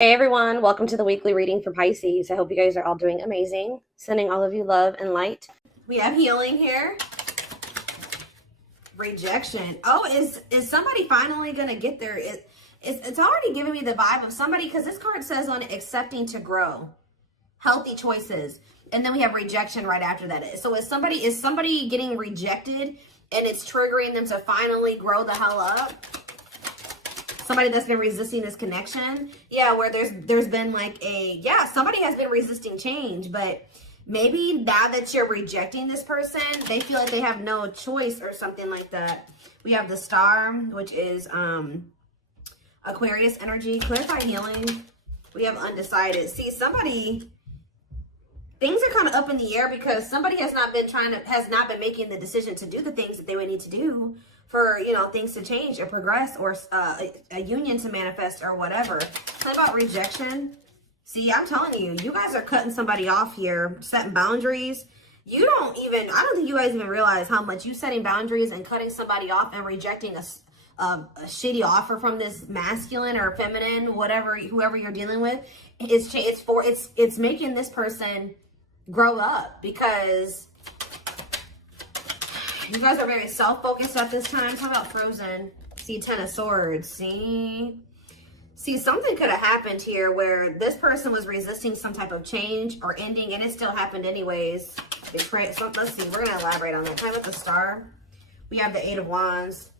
Hey everyone, welcome to the weekly reading for Pisces. I hope you guys are all doing amazing. Sending all of you love and light. We have healing here. Rejection. Oh, is somebody finally going to get there? It's already giving me the vibe of somebody, because this card says on accepting to grow. Healthy choices. And then we have rejection right after that. So is somebody getting rejected and it's triggering them to finally grow the hell up? Somebody that's been resisting this connection. Yeah, where there's been like somebody has been resisting change, but maybe now that you're rejecting this person, they feel like they have no choice or something like that. We have the Star, which is Aquarius energy, clarified healing. We have undecided. See, things are kind of up in the air because somebody has not been making the decision to do the things that they would need to do for, things to change or progress, or a union to manifest or whatever. Talk about rejection. See, I'm telling you, you guys are cutting somebody off here, setting boundaries. I don't think you guys even realize how much you setting boundaries and cutting somebody off and rejecting a shitty offer from this masculine or feminine, whoever you're dealing with. It's making this person grow up, because you guys are very self-focused at this time. Talk about Frozen. See, Ten of Swords. See, something could have happened here where this person was resisting some type of change or ending, and it still happened anyways. Let's see. We're going to elaborate on that. Time with the Star. We have the Eight of Wands.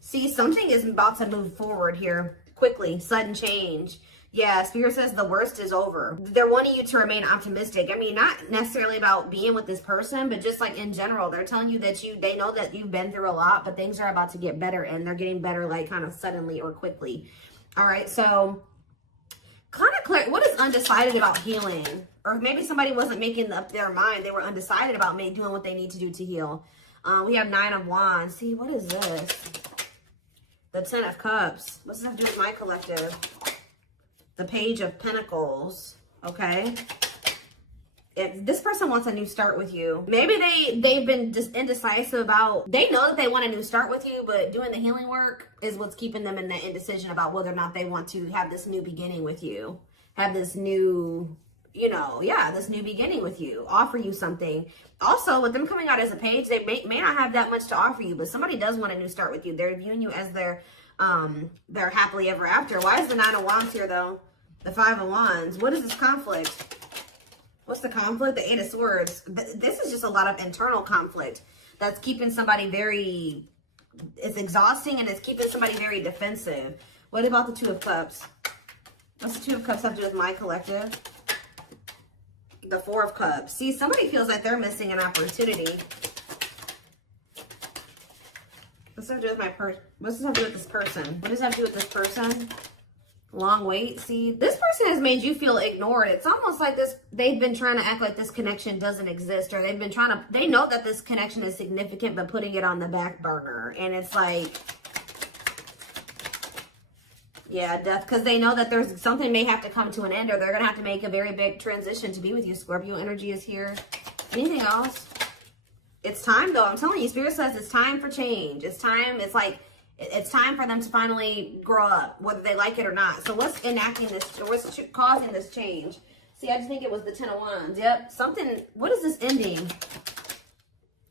See, something is about to move forward here quickly. Sudden change. Yeah, Spirit says the worst is over. They're wanting you to remain optimistic. I mean, not necessarily about being with this person, but just like in general, they're telling you that they know that you've been through a lot, but things are about to get better, and they're getting better like kind of suddenly or quickly. All right, so kind of clear. What is undecided about healing? Or maybe somebody wasn't making up their mind. They were undecided about doing what they need to do to heal. We have Nine of Wands. See, what is this? The Ten of Cups. What's this have to do with my collective? The Page of Pentacles, okay? If this person wants a new start with you, maybe they've been just indecisive about, they know that they want a new start with you, but doing the healing work is what's keeping them in that indecision about whether or not they want to have this new beginning with you, have this new, this new beginning with you, offer you something. Also, with them coming out as a page, they may not have that much to offer you, but somebody does want a new start with you. They're viewing you as their happily ever after. Why is the Nine of Wands here though? The Five of Wands. What is this conflict? What's the conflict? The Eight of Swords. This is just a lot of internal conflict that's keeping somebody it's exhausting, and it's keeping somebody very defensive. What about the Two of Cups? What's the Two of Cups have to do with my collective? The Four of Cups. See, somebody feels like they're missing an opportunity. What's that have to do with my person? What's this have to do with this person? What does that have to do with this person? Long wait. See, this person has made you feel ignored. It's almost like they've been trying to act like this connection doesn't exist, or they know that this connection is significant, but putting it on the back burner. And it's like, yeah, death, because they know that there's something may have to come to an end, or they're going to have to make a very big transition to be with you. Scorpio energy is here. Anything else? It's time, though. I'm telling you, Spirit says it's time for change. It's time. It's time for them to finally grow up, whether they like it or not. So what's enacting this, or what's causing this change? See, I just think it was the Ten of Wands. Yep. What is this ending?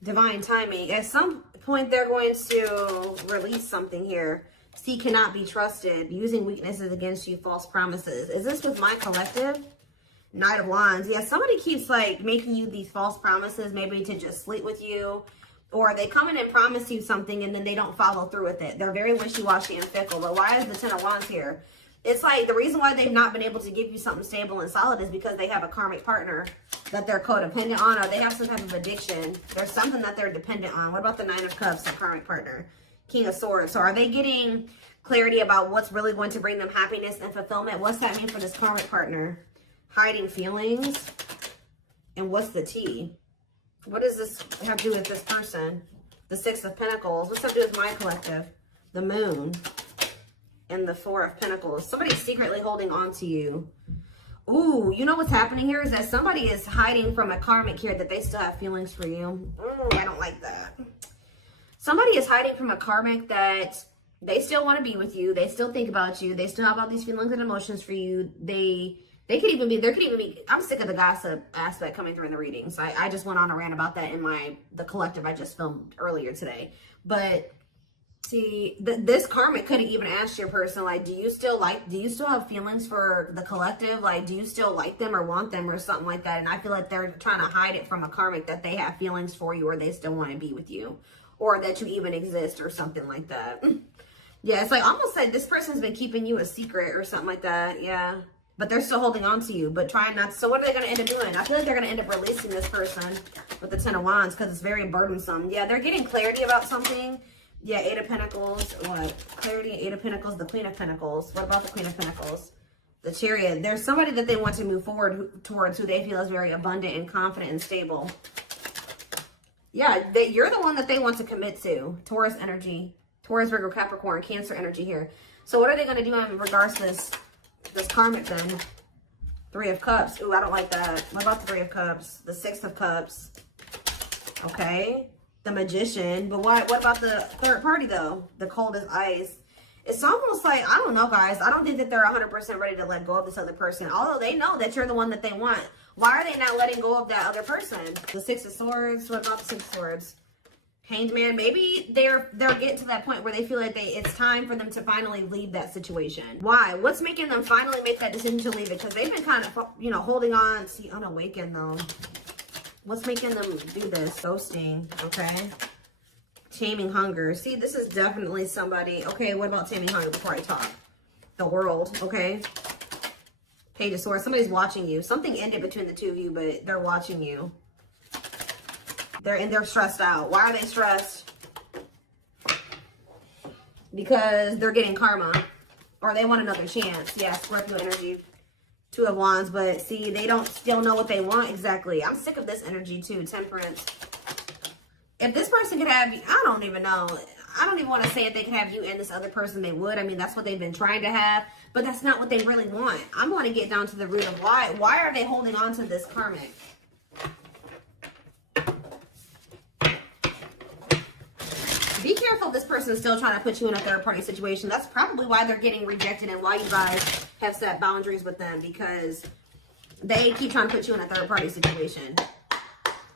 Divine timing. At some point, they're going to release something here. See, cannot be trusted. Using weaknesses against you, false promises. Is this with my collective? Knight of Wands. Yeah, somebody keeps like making you these false promises, maybe to just sleep with you, or they come in and promise you something and then they don't follow through with it. They're very wishy-washy and fickle. But why is the Ten of Wands here? It's like the reason why they've not been able to give you something stable and solid is because they have a karmic partner that they're codependent on, or they have some type of addiction. There's something that they're dependent on. What about the Nine of Cups, the karmic partner? King of Swords. So are they getting clarity about what's really going to bring them happiness and fulfillment? What's that mean for this karmic partner? Hiding feelings. And what's the T? What does this have to do with this person? The Six of Pentacles. What's that to do with my collective? The Moon. And the Four of Pentacles. Somebody's secretly holding on to you. Ooh, you know what's happening here is that somebody is hiding from a karmic here that they still have feelings for you. I don't like that. Somebody is hiding from a karmic that They still want to be with you. They still think about you. They still have all these feelings and emotions for you. There could even be, I'm sick of the gossip aspect coming through in the readings. I just went on a rant about that in the collective I just filmed earlier today. But see, this karmic could have even asked your person, like, do you still have feelings for the collective? Like, do you still like them or want them or something like that? And I feel like they're trying to hide it from a karmic that they have feelings for you or they still want to be with you or that you even exist or something like that. Yeah, it's like almost like this person's been keeping you a secret or something like that. Yeah. But they're still holding on to you, but trying not to. So what are they going to end up doing? I feel like they're going to end up releasing this person with the Ten of Wands because it's very burdensome. Yeah, they're getting clarity about something. Yeah, Eight of Pentacles. What? Clarity, Eight of Pentacles, the Queen of Pentacles. What about the Queen of Pentacles? The Chariot. There's somebody that they want to move forward towards who they feel is very abundant and confident and stable. Yeah, you're the one that they want to commit to. Taurus energy. Taurus, Virgo, Capricorn, Cancer energy here. So what are they going to do in regards to this karmic then? Three of Cups. Ooh, I don't like that. What about the Three of Cups? The Six of Cups. Okay. The Magician. But what about the third party though? The Cold as Ice. It's almost like, I don't know, guys. I don't think that they're 100% ready to let go of this other person. Although they know that you're the one that they want. Why are they not letting go of that other person? The Six of Swords. What about the Six of Swords? Hanged Man. Maybe they're getting to that point where they feel like it's time for them to finally leave that situation. Why? What's making them finally make that decision to leave it? Because they've been kind of, holding on. See, unawakened though. What's making them do this? Ghosting. Okay. Taming Hunger. See, this is definitely somebody. Okay, what about Taming Hunger before I talk? The World. Okay. Page of Swords. Somebody's watching you. Something ended between the two of you, but they're watching you. They're stressed out. Why are they stressed? Because they're getting karma. Or they want another chance. Yeah, Scorpio energy. Two of Wands. But see, they don't still know what they want exactly. I'm sick of this energy too. Temperance. If this person could have you, I don't even know. I don't even want to say if they could have you and this other person, they would. I mean, that's what they've been trying to have. But that's not what they really want. I'm going to get down to the root of why. Why are they holding on to this karmic? Be careful if this person is still trying to put you in a third-party situation. That's probably why they're getting rejected and why you guys have set boundaries with them, because they keep trying to put you in a third-party situation.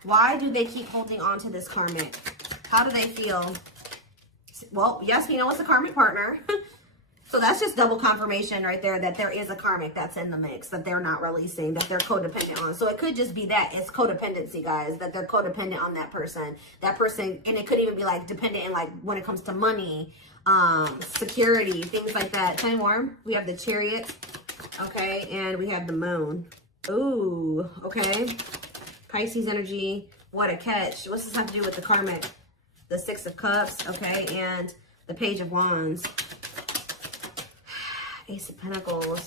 Why do they keep holding on to this karmic? How do they feel? Well, yes, it's a karmic partner. So that's just double confirmation right there that there is a karmic that's in the mix that they're not releasing, that they're codependent on. So it could just be that it's codependency, guys, that they're codependent on that person. That person, and it could even be like dependent in like when it comes to money, security, things like that. Tell me more. We have the Chariot, okay, and we have the Moon. Ooh, okay. Pisces energy. What a catch. What's this have to do with the karmic? The Six of Cups, okay, and the Page of Wands. Ace of Pentacles.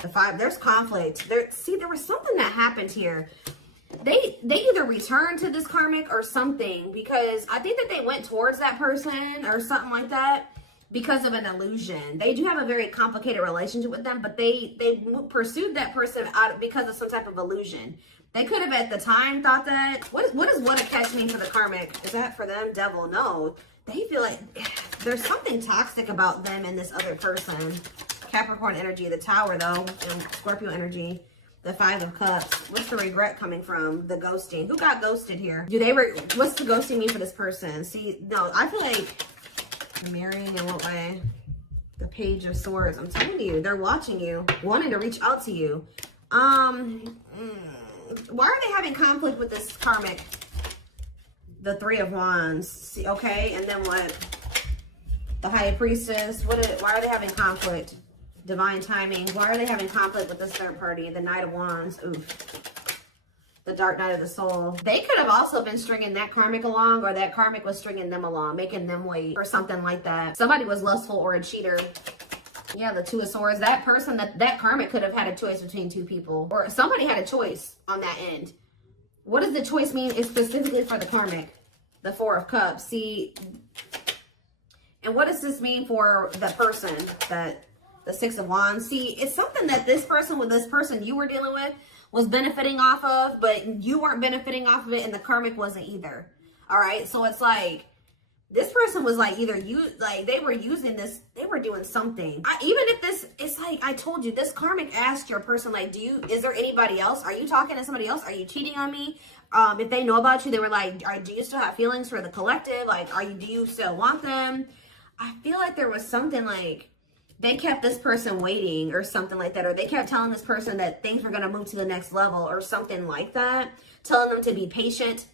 The Five. There's conflict. There was something that happened here. They either returned to this karmic or something, because I think that they went towards that person or something like that because of an illusion. They do have a very complicated relationship with them, but they pursued that person out because of some type of illusion. They could have at the time thought that. What does what a catch mean for the karmic? Is that for them? Devil? No. They feel like there's something toxic about them and this other person. Capricorn energy, the Tower though, and Scorpio energy, the Five of Cups. What's the regret coming from? The ghosting. Who got ghosted here? What's the ghosting mean for this person? See, no, I feel like marrying in what way? The Page of Swords. I'm telling you, they're watching you, wanting to reach out to you. Why are they having conflict with this karmic? The Three of Wands. See, okay, and then what? The High Priestess. Why are they having conflict? Divine Timing. Why are they having conflict with this third party? The Knight of Wands. Oof. The Dark Night of the Soul. They could have also been stringing that karmic along, or that karmic was stringing them along, making them wait, or something like that. Somebody was lustful or a cheater. Yeah, the Two of Swords. That person, that karmic could have had a choice between two people, or somebody had a choice on that end. What does the choice mean? It's specifically for the karmic. The Four of Cups. See, and what does this mean for the person? That the Six of Wands. See, it's something that this person you were dealing with was benefiting off of, but you weren't benefiting off of it, and the karmic wasn't either. All right, so it's like This person was like either they were using this, they were doing something. Even if this, it's like I told you, this karmic asked your person, like, is there anybody else? Are you talking to somebody else? Are you cheating on me? If they know about you, they were like, do you still have feelings for the collective? Like, do you still want them? I feel like there was something like they kept this person waiting or something like that, or they kept telling this person that things were going to move to the next level or something like that, telling them to be patient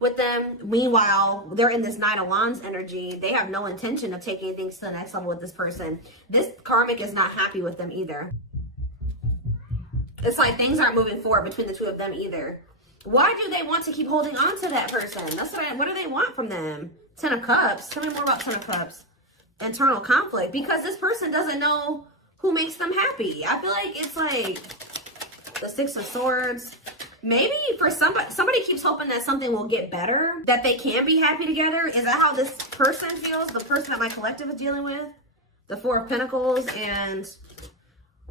with them. Meanwhile, they're in this Nine of Wands energy. They have no intention of taking things to the next level with this person. This karmic is not happy with them either. It's like things aren't moving forward between the two of them either. Why do they want to keep holding on to that person? That's what do they want from them? Ten of Cups. Tell me more about Ten of Cups. Internal conflict. Because this person doesn't know who makes them happy. I feel like it's like the Six of Swords. Maybe for somebody keeps hoping that something will get better, that they can be happy together. Is that how this person feels? The person that my collective is dealing with? The Four of Pentacles and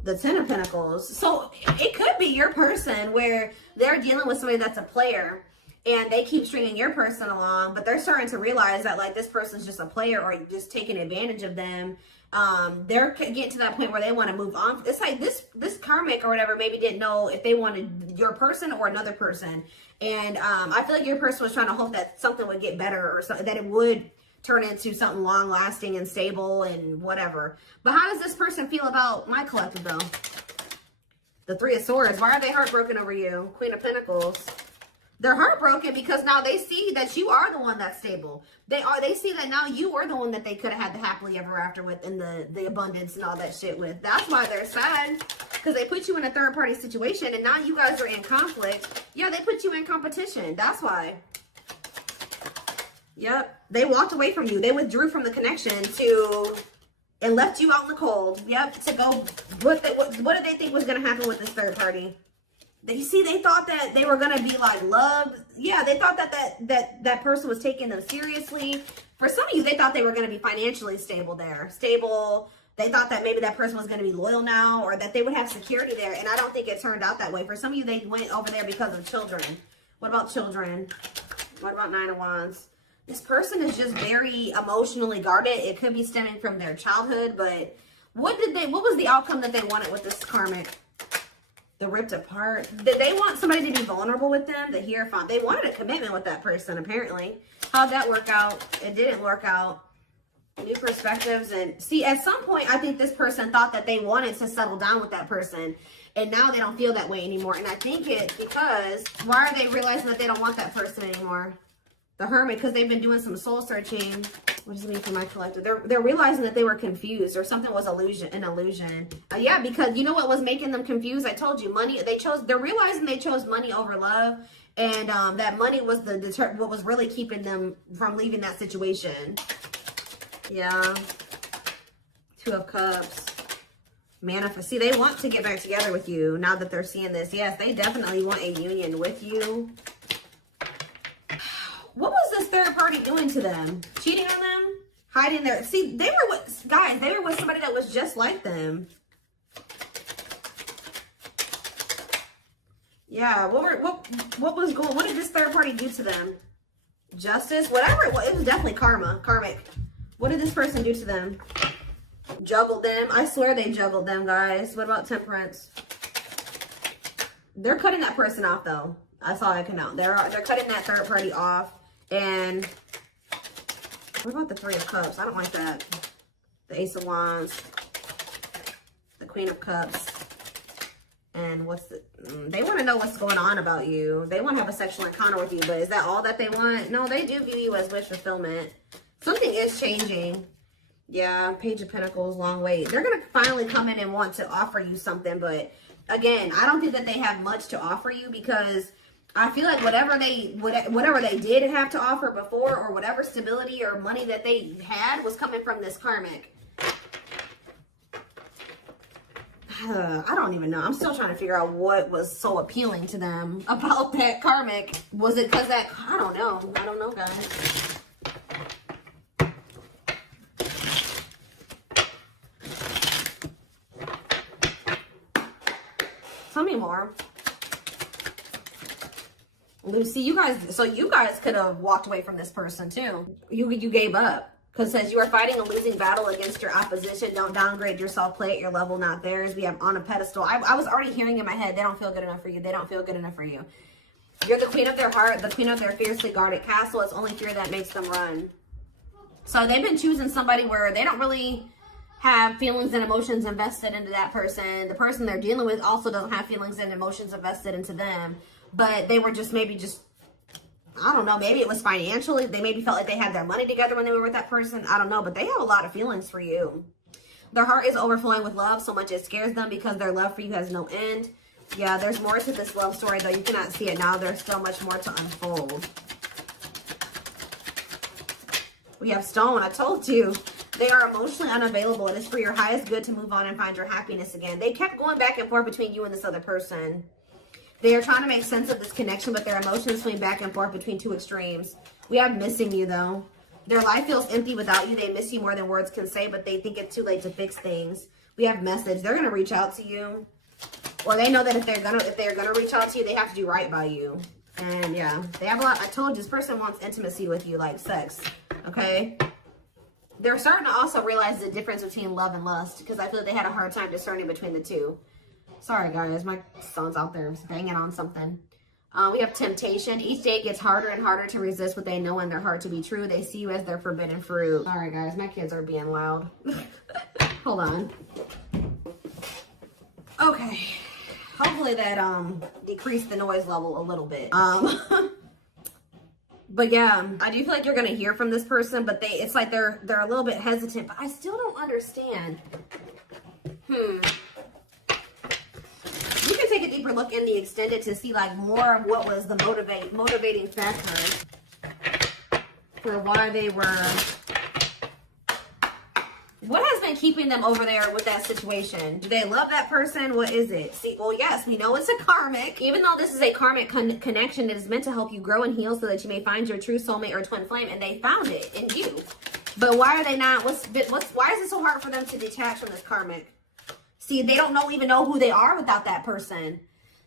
the Ten of Pentacles. So it could be your person where they're dealing with somebody that's a player and they keep stringing your person along, but they're starting to realize that like this person's just a player or just taking advantage of them. They're getting to that point where they want to move on. It's like this karmic or whatever maybe didn't know if they wanted your person or another person. And I feel like your person was trying to hope that something would get better or something, that it would turn into something long lasting and stable and whatever. But how does this person feel about my collective though? The Three of Swords. Why are they heartbroken over you? Queen of Pentacles. They're heartbroken because now they see that you are the one that's stable. They see that now you are the one that they could have had the happily ever after with and the abundance and all that shit with. That's why they're sad. Because they put you in a third party situation and now you guys are in conflict. Yeah, they put you in competition. That's why. Yep. They walked away from you. They withdrew from the connection and left you out in the cold. Yep. To go. What did they think was going to happen with this third party? They thought that they were going to be like loved. Yeah, they thought that person was taking them seriously. For some of you, they thought they were going to be financially stable there. Stable. They thought that maybe that person was going to be loyal now or that they would have security there. And I don't think it turned out that way. For some of you, they went over there because of children. What about children? What about Nine of Wands? This person is just very emotionally guarded. It could be stemming from their childhood, but what was the outcome that they wanted with this karmic? The ripped apart. Did they want somebody to be vulnerable with them? They wanted a commitment with that person, apparently. How'd that work out? It didn't work out. New perspectives. And see, at some point, I think this person thought that they wanted to settle down with that person. And now they don't feel that way anymore. And I think it's because, why are they realizing that they don't want that person anymore? The Hermit, because they've been doing some soul searching. What does it mean for my collective? They're realizing that they were confused or something was an illusion. Yeah, because you know what was making them confused? I told you, money. They're realizing they chose money over love, and that money was what was really keeping them from leaving that situation. Yeah. Two of Cups. Manifest. See, they want to get back together with you now that they're seeing this. Yes, they definitely want a union with you. What was this third party doing to them? Cheating on them? Hiding their... See, they were with... Guys, they were with somebody that was just like them. Yeah, what did this third party do to them? Justice? Whatever it was definitely karmic. What did this person do to them? Juggled them. I swear they juggled them, guys. What about Temperance? They're cutting that person off, though. That's all I can know. They're cutting that third party off. And what about the Three of Cups? I don't like that. The Ace of Wands. The Queen of Cups. And they want to know what's going on about you. They want to have a sexual encounter with you, but is that all that they want? No, they do view you as wish fulfillment. Something is changing. Yeah, Page of Pentacles, long wait. They're going to finally come in and want to offer you something, but again, I don't think that they have much to offer you because I feel like whatever they did have to offer before or whatever stability or money that they had was coming from this karmic. I don't even know. I'm still trying to figure out what was so appealing to them about that karmic. Was it because that... I don't know. I don't know, guys. Tell me more. Lucy, you guys could have walked away from this person too. You gave up. Because it says you are fighting a losing battle against your opposition. Don't downgrade yourself. Play at your level, not theirs. We have on a pedestal. I was already hearing in my head, they don't feel good enough for you. They don't feel good enough for you. You're the queen of their heart, the queen of their fiercely guarded castle. It's only fear that makes them run. So they've been choosing somebody where they don't really have feelings and emotions invested into that person. The person they're dealing with also doesn't have feelings and emotions invested into them. But they were just I don't know, maybe it was financially. They maybe felt like they had their money together when they were with that person. I don't know, but they have a lot of feelings for you. Their heart is overflowing with love so much it scares them because their love for you has no end. Yeah, there's more to this love story, though. You cannot see it now. There's still much more to unfold. We have Stone. I told you. They are emotionally unavailable. It is for your highest good to move on and find your happiness again. They kept going back and forth between you and this other person. They are trying to make sense of this connection, but their emotions swing back and forth between two extremes. We have missing you, though. Their life feels empty without you. They miss you more than words can say, but they think it's too late to fix things. We have message. They're going to reach out to you. Or they know that if they're gonna reach out to you, they have to do right by you. And yeah, they have a lot. I told you, this person wants intimacy with you, like sex. Okay? They're starting to also realize the difference between love and lust, because I feel like they had a hard time discerning between the two. Sorry, guys. My son's out there banging on something. We have temptation. Each day gets harder and harder to resist what they know in their heart to be true. They see you as their forbidden fruit. Sorry, guys. My kids are being loud. Hold on. Okay. Hopefully that decreased the noise level a little bit. But yeah, I do feel like you're going to hear from this person, but it's like they're a little bit hesitant, but I still don't understand. You can take a deeper look in the extended to see like more of what was the motivating factor for why they were. What has been keeping them over there with that situation? Do they love that person? What is it? See, well, yes, we know it's a karmic. Even though this is a karmic connection, it is meant to help you grow and heal so that you may find your true soulmate or twin flame, and they found it in you. But why are they not? Why is it so hard for them to detach from this karmic? See, they don't even know who they are without that person.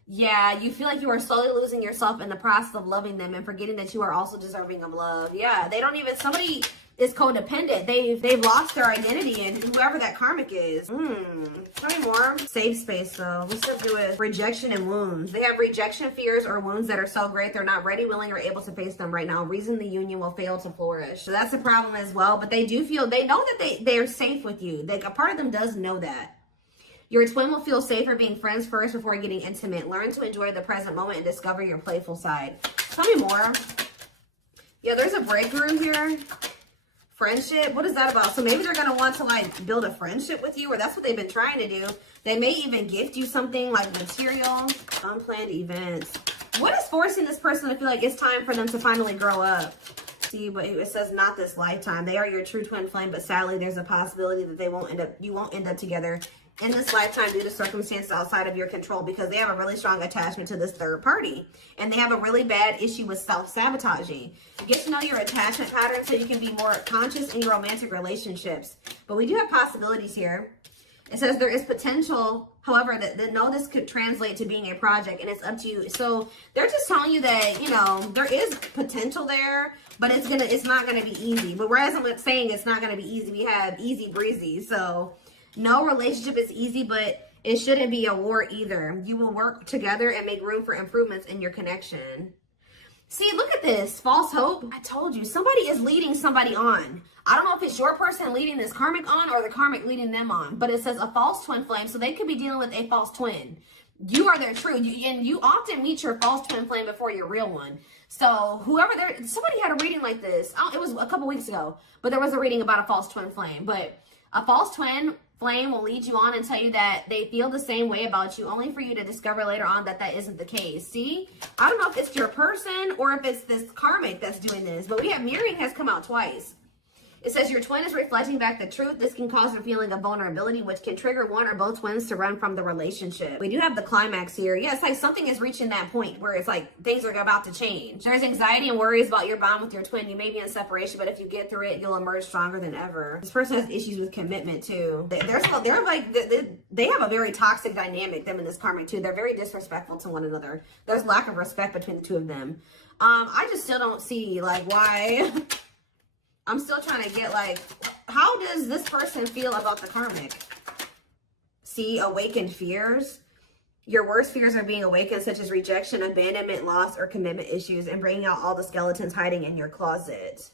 Yeah, you feel like you are slowly losing yourself in the process of loving them and forgetting that you are also deserving of love. Yeah, they don't even, somebody is codependent. They've lost their identity in whoever that karmic is. Tell me more. Safe space, though. What's to do with rejection and wounds? They have rejection fears or wounds that are so great they're not ready, willing, or able to face them right now. Reason the union will fail to flourish. So that's a problem as well. But they do feel, they know that they're safe with you. Like, a part of them does know that. Your twin will feel safer being friends first before getting intimate. Learn to enjoy the present moment and discover your playful side. Tell me more. Yeah, there's a breakthrough here. Friendship. What is that about? So maybe they're going to want to like build a friendship with you, or that's what they've been trying to do. They may even gift you something like material. Unplanned events. What is forcing this person to feel like it's time for them to finally grow up? See, but it says not this lifetime. They are your true twin flame, but sadly there's a possibility that you won't end up together in this lifetime due to circumstances outside of your control, because they have a really strong attachment to this third party, and they have a really bad issue with self-sabotaging. Get to know your attachment pattern so you can be more conscious in your romantic relationships. But we do have possibilities here. It says there is potential, however, that no, this could translate to being a project, and it's up to you. So they're just telling you that, you know, there is potential there, but it's not gonna be easy. But whereas I'm saying it's not gonna be easy, we have easy breezy. So no relationship is easy, but it shouldn't be a war either. You will work together and make room for improvements in your connection. See, look at this. False hope. I told you, somebody is leading somebody on. I don't know if it's your person leading this karmic on or the karmic leading them on, but it says a false twin flame, so they could be dealing with a false twin. You are their true, and you often meet your false twin flame before your real one. So somebody had a reading like this. It was a couple weeks ago, but there was a reading about a false twin flame. But a false twin flame will lead you on and tell you that they feel the same way about you, only for you to discover later on that isn't the case. See, I don't know if it's your person or if it's this karmic that's doing this, but we have mirroring has come out twice. It says your twin is reflecting back the truth. This can cause a feeling of vulnerability, which can trigger one or both twins to run from the relationship. We do have the climax here. Yeah, it's like something is reaching that point where it's like things are about to change. There's anxiety and worries about your bond with your twin. You may be in separation, but if you get through it, you'll emerge stronger than ever. This person has issues with commitment too. They have a very toxic dynamic, them and this karmic too. They're very disrespectful to one another. There's lack of respect between the two of them. I just still don't see like why. I'm still trying to get like, how does this person feel about the karmic? See, awakened fears. Your worst fears are being awakened, such as rejection, abandonment, loss, or commitment issues, and bringing out all the skeletons hiding in your closet.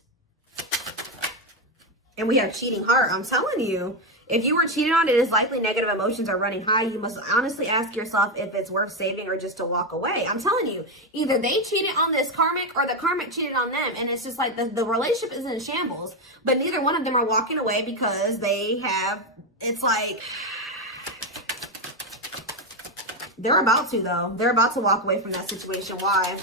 And we have cheating heart. I'm telling you, if you were cheated on, it is likely negative emotions are running high. You must honestly ask yourself if it's worth saving or just to walk away. I'm telling you, either they cheated on this karmic or the karmic cheated on them. And it's just like the relationship is in shambles, but neither one of them are walking away because they have, it's like, they're about to though. They're about to walk away from that situation. Why?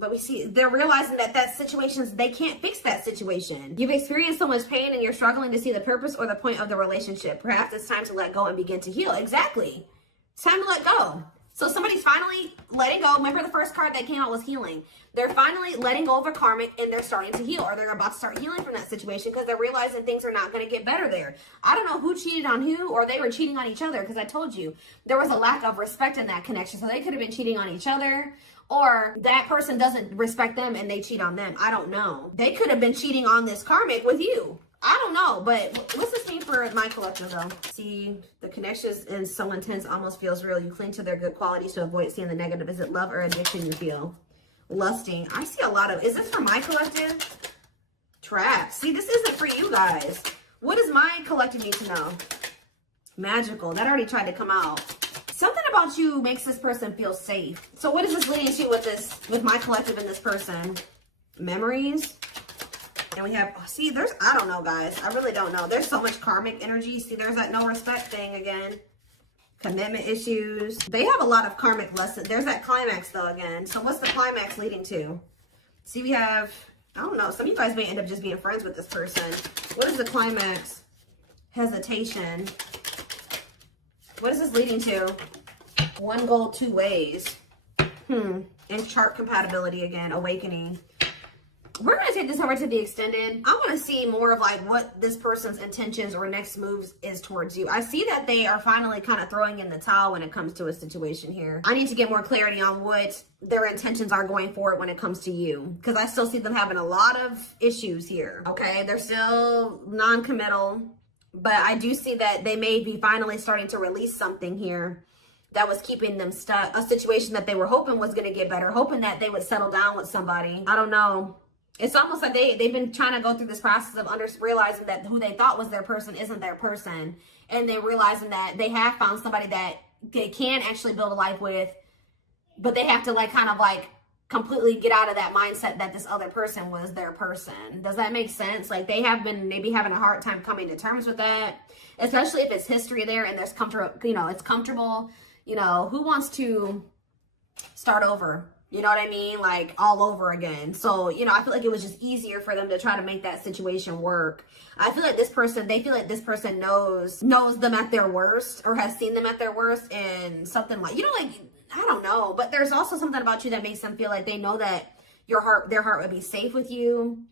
But we see they're realizing that situation's, they can't fix that situation. You've experienced so much pain and you're struggling to see the purpose or the point of the relationship. Perhaps it's time to let go and begin to heal. Exactly. It's time to let go. So somebody's finally letting go. Remember the first card that came out was healing. They're finally letting go of a karmic and they're starting to heal, or they're about to start healing from that situation because they're realizing things are not going to get better there. I don't know who cheated on who, or they were cheating on each other, because I told you there was a lack of respect in that connection. So they could have been cheating on each other, or that person doesn't respect them and they cheat on them. I don't know. They could have been cheating on this karmic with you. I don't know, but what's this mean for my collective though? See, the connection is so intense, almost feels real. You cling to their good qualities to avoid seeing the negative. Is it love or addiction you feel? Lusting. I see a lot of, is this for my collective? Traps. See, this isn't for you guys. What does my collective need to know? Magical. That already tried to come out. Something about you makes this person feel safe. So what is this leading to with my collective and this person? Memories. And we have, see, there's, I don't know, guys. I really don't know. There's so much karmic energy. See, there's that no respect thing again. Commitment issues. They have a lot of karmic lessons. There's that climax, though, again. So what's the climax leading to? See, we have, I don't know. Some of you guys may end up just being friends with this person. What is the climax? Hesitation. What is this leading to? One goal, two ways. And chart compatibility again. Awakening. We're going to take this over to the extended. I want to see more of like what this person's intentions or next moves is towards you. I see that they are finally kind of throwing in the towel when it comes to a situation here. I need to get more clarity on what their intentions are going forward when it comes to you, because I still see them having a lot of issues here. Okay, they're still non-committal, but I do see that they may be finally starting to release something here that was keeping them stuck. A situation that they were hoping was going to get better, hoping that they would settle down with somebody. I don't know. It's almost like they've been trying to go through this process of realizing that who they thought was their person isn't their person. And they're realizing that they have found somebody that they can actually build a life with, but they have to like kind of like completely get out of that mindset that this other person was their person. Does that make sense? Like they have been maybe having a hard time coming to terms with that, especially if it's history there and there's comfortable, you know, it's comfortable, you know, who wants to start over? You know what I mean? Like all over again. So, you know, I feel like it was just easier for them to try to make that situation work. I feel like this person, they feel like this person knows them at their worst, or has seen them at their worst, and something like, you know, like, I don't know, but there's also something about you that makes them feel like they know that their heart would be safe with you,